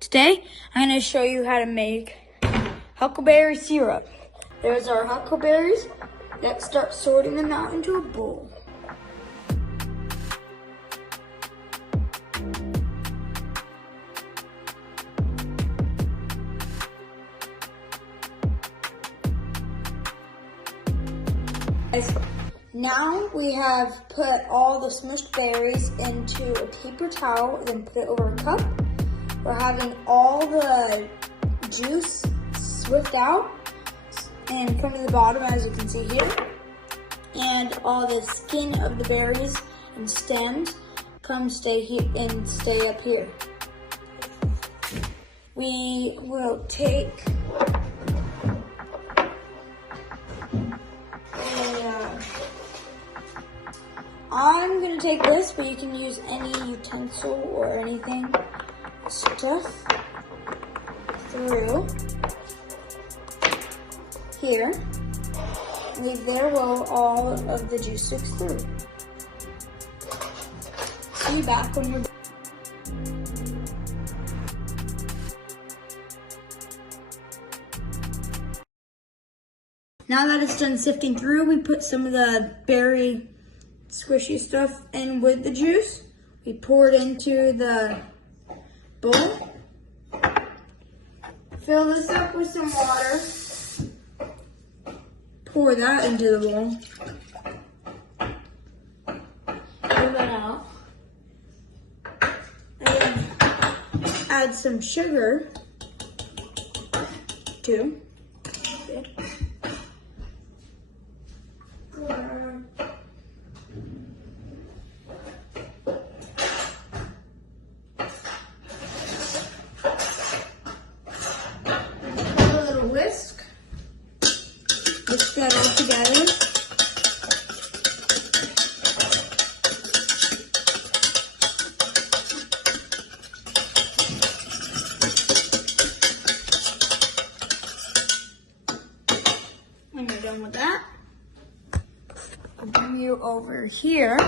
Today, I'm going to show you how to make huckleberry syrup. There's our huckleberries. Let's start sorting them out into a bowl. Now we have put all the smushed berries into a paper towel, then put it over a cup. We're having all the juice swift out and come to the bottom, as you can see here. And all the skin of the berries and stems stay here and stay up here. We will take I'm going to take this, but you can use any utensil or anything. Stuff through here. Leave there while all of the juice soaks through. See you back when you're Now that it's done sifting through, we put some of the berry squishy stuff in with the juice. We pour it into the bowl. Fill this up with some water. Pour that into the bowl. Pour that out. And add some sugar too. Good. Whisk that all together. When you're done with that, I'll bring you over here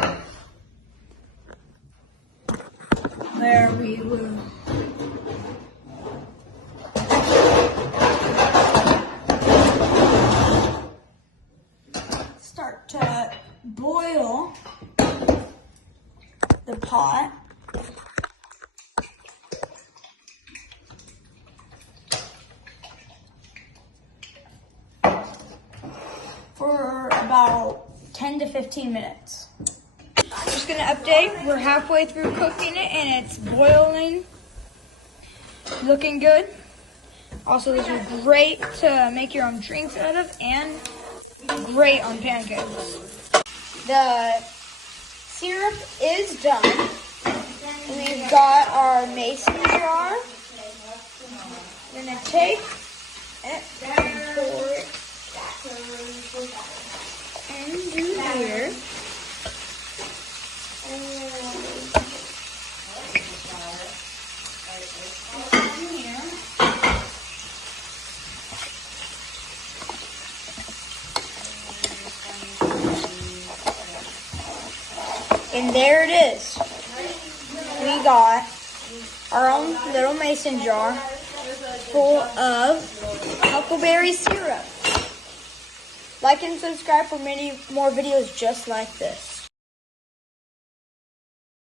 where we will start to boil the pot. For about 10 to 15 minutes. I'm just gonna update, we're halfway through cooking it and it's boiling, looking good. Also, these are great to make your own drinks out of and great on pancakes. The syrup is done. We've got our mason jar. I'm gonna take it and pour it into here. And there it is. We got our own little mason jar full of huckleberry syrup. Like and subscribe for many more videos just like this.